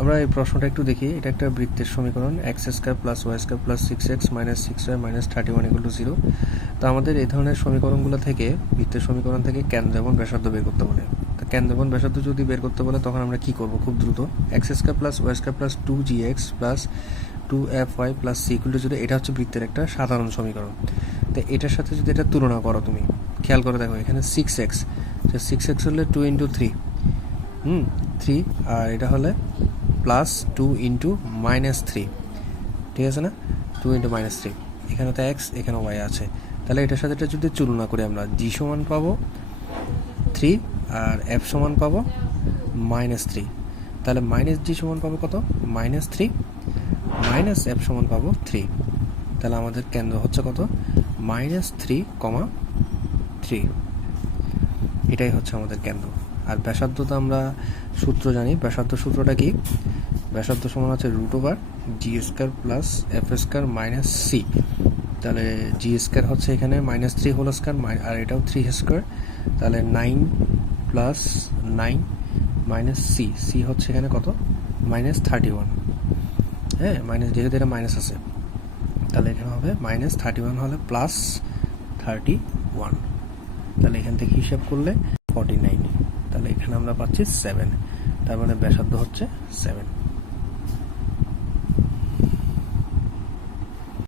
আমরা এই প্রশ্নটা একটু দেখি। এটা একটা বৃত্তের সমীকরণ, x square plus y square plus 6x minus 6y minus 31 equal to 0। তো আমাদের এই ধরনের সমীকরণগুলো থেকে, বৃত্তের সমীকরণ থেকে কেন্দ্র এবং ব্যাসার্ধ বের করতে বলে। তো কেন্দ্র এবং ব্যাসার্ধ যদি বের করতে বলে তখন আমরা কি করব খুব দ্রুত। X square plus y square plus 2gx plus 2fy plus c equal to 0, এটা হচ্ছে বৃত্তের একটা সাধারণ সমীকরণ। তো এটার সাথে যদি এটা তুলনা করো, তুমি খেয়াল করে দেখো এখানে 6x, তো 6x হলে 2 ইন্টু 3, 3, আর এটা হলে প্লাস 2 ইন্টু মাইনাস 3, ঠিক আছে না? 2 ইন্টু মাইনাস 3, এখানে তো এক্স, এখানে ওয়াই আছে। তাহলে এটার সাথে এটা যদি তুলনা করি আমরা, জি সমান পাবো 3 আর এফ সমান পাবো মাইনাস 3। তাহলে মাইনাস জি সমান পাবো কত? মাইনাস 3, মাইনাস এফ সমান পাবো 3। তাহলে আমাদের কেন্দ্র হচ্ছে কত? -3,3। এটাই হচ্ছে আমাদের কেন্দ্র। আর ব্যাসার্ধ তো আমরা সূত্র জানি। ব্যাসার্ধ সূত্রটা কি? ব্যাসার্ধ সমান হচ্ছে √জি square plus F square minus C. তাহলে জি স্কোয়ার হচ্ছে এখানে -3 হোল স্কোয়ার, আর এটাও 3 স্কোয়ার। তাহলে 9 প্লাস 9 মাইনাস সি, সি হচ্ছে এখানে কত? -31। হ্যাঁ, মাইনাস, যেহেতু এটা মাইনাস আছে তাহলে এখানে হবে -31 হলে +31। তাহলে এখান থেকে হিসাব করলে 49। তাহলে এখানে আমরা পাচ্ছি 7। তার মানে ব্যাসার্ধ হচ্ছে 7।